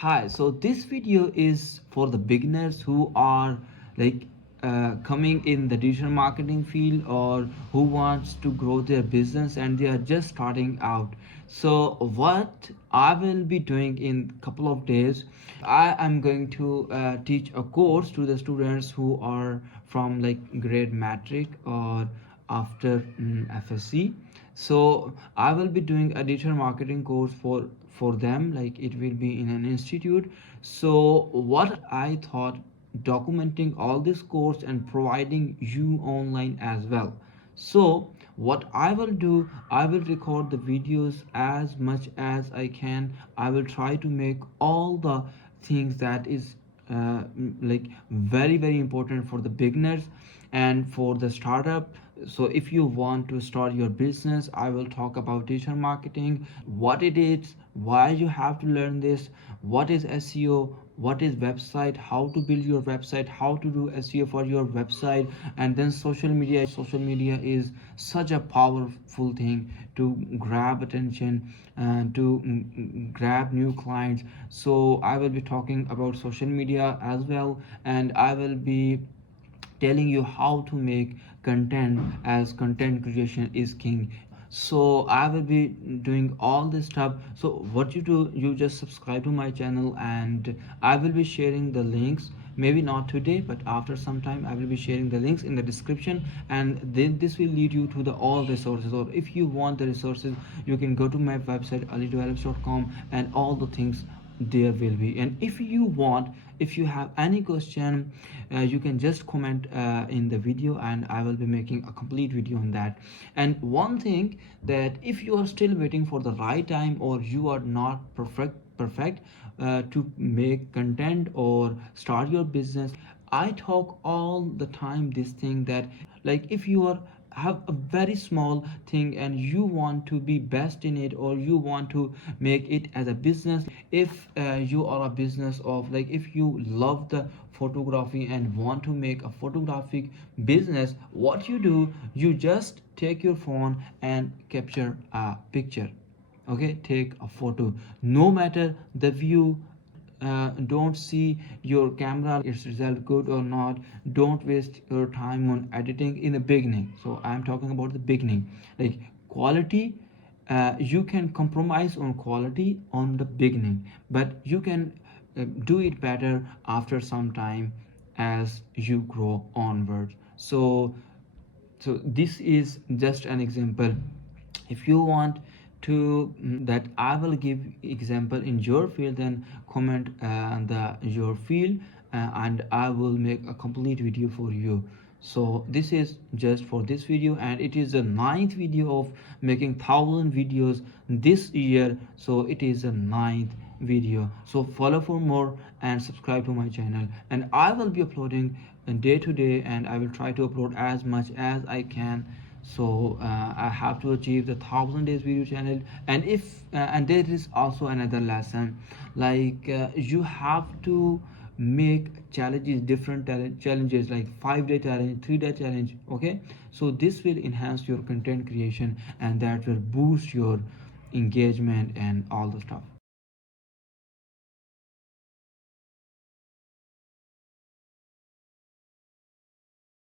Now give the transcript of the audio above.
Hi, so this video is for the beginners who are like coming in the digital marketing field or who wants to grow their business and they are just starting out. So what I will be doing in couple of days, I am going to teach a course to the students who are from like grade matric or after FSC. So I will be doing a digital marketing course for them, like it will be in an institute. So what I thought, documenting all this course and providing you online as well. So what I will do, I will record the videos as much as I can. I will try to make all the things that is like very important for the beginners and for the startup. So if you want to start your business, I will talk about digital marketing, what it is, why you have to learn this, what is SEO, what is website, how to build your website, how to do SEO for your website, and then social media. Social media is such a powerful thing to grab attention and to grab new clients. So I will be talking about social media as well, and I will be telling you how to make content, as content creation is king. So I will be doing all this stuff. So what you do, you just subscribe to my channel and I will be sharing the links, maybe not today but after some time. I will be sharing the links in the description, and then this will lead you to the all resources, or if you want the resources, you can go to my website alidevelops.com and all the things there will be. And if you want, if you have any question, you can just comment in the video and I will be making a complete video on that. And one thing, that if you are still waiting for the right time or you are not perfect to make content or start your business, I talk all the time this thing, that like if you are have a very small thing and you want to be best in it, or you want to make it as a business. If you are a business of, like if you love the photography and want to make a photographic business, what you do, you just take your phone and capture a picture. Okay, take a photo, no matter the view. Don't see your camera its result good or not. Don't waste your time on editing in the beginning. So I'm talking about the beginning, like quality. You can compromise on quality on the beginning, but you can do it better after some time as you grow onwards. So this is just an example. If you want to that I will give example in your field, then comment the your field, and I will make a complete video for you. So this is just for this video, and it is the ninth video of making 1,000 videos this year. So it is the ninth video. So follow for more and subscribe to my channel, and I will be uploading day to day, and I will try to upload as much as I can. So I have to achieve the 1,000 days video channel. And if and there is also another lesson, like you have to make challenges, different challenges, like 5-day challenge, 3-day challenge. Okay, so this will enhance your content creation and that will boost your engagement and all the stuff.